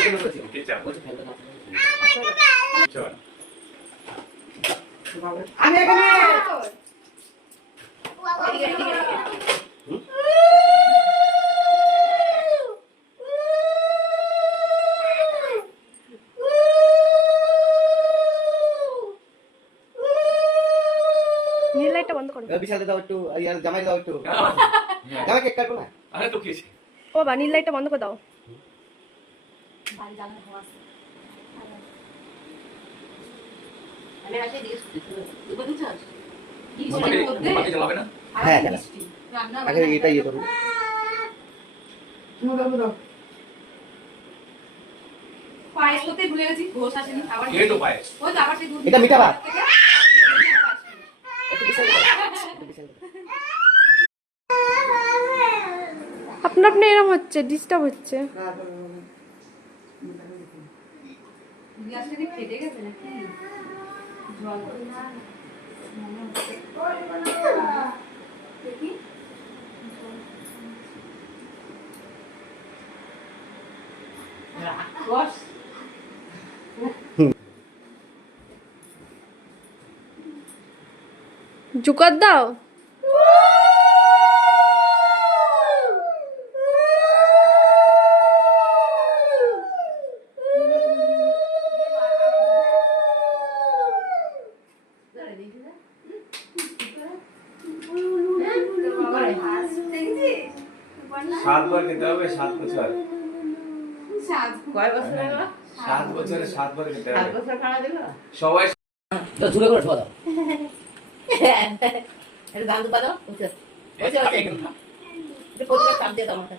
নীল লাইটটা বন্ধ করো। বিশাল দাও একটু, আর জামাই দাও একটু। জামাই কেক কাটবো না? আরে তো কি ও বা নীল লাইটটা বন্ধ করে দাও। বাড়ি জানা হওয়া আছে। আমি আজকে দিয়েছি তুই বলছিস কি বাকি জ্বালাবে না? হ্যাঁ রান্না আগে এটা ইয়ে করুন। পায়েস করতে ভুলে গেছি ঘোষ আসেনি আবার এই তো পায়েস। ওই তো আবার সেই দুধ এটা মিঠা ভাত। আপনা আপনি এরকম হচ্ছে, ডিস্টার্ব হচ্ছে। গ্যাস থেকে ফেটে গেছে নাকি জল দেখি বস জুকার দাও। সাতবার খেতে হবে, 7 বছর। কয় বছর হলো 7 বছরে 7 বার খেতে 7 হবে। বছর খাওয়া দিল সবাই তো জুড়ে করে ছোয়া দাও। এটা গান দুপা দাও ওকে ওকে ওকে এটা প্রত্যেক কাপ দিয়ে দাও আমাকে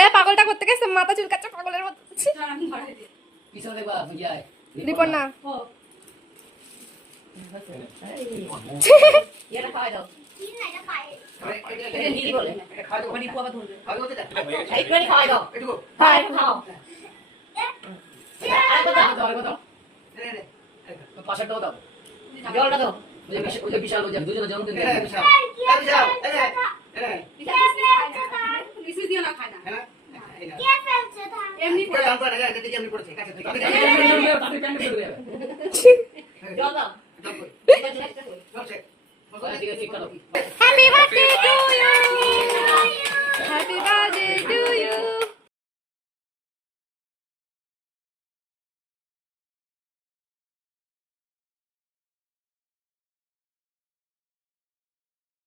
এ পাগলটা করতে গেছে, মাথা চুলকাচ্ছে পাগলের মতো। আমি ঘরে দিই পিছনে দেখবা বুঝায়। রিপোর্ট না। ও এটা খাওয়া দাও এটা নীল বলে খাওয়া দাও মানে পোকা ধরবে এইটুকুনি খাওয়া দাও এটুকু হ্যাঁ একটু খাও আর কত পাশেরটাও দাও। জলটা দাও ওই যে বিশাল ওই যে দুজনে জন্মদিন বিশাল। মিষ্টি দিও না খায় না হ্যাঁ এমনি পড়ে জানতো না এটা দিকে এমনি পড়েছে কাছে থেকে। জল দাও ঠিক আছে ঠিক আছে। Happy birthday to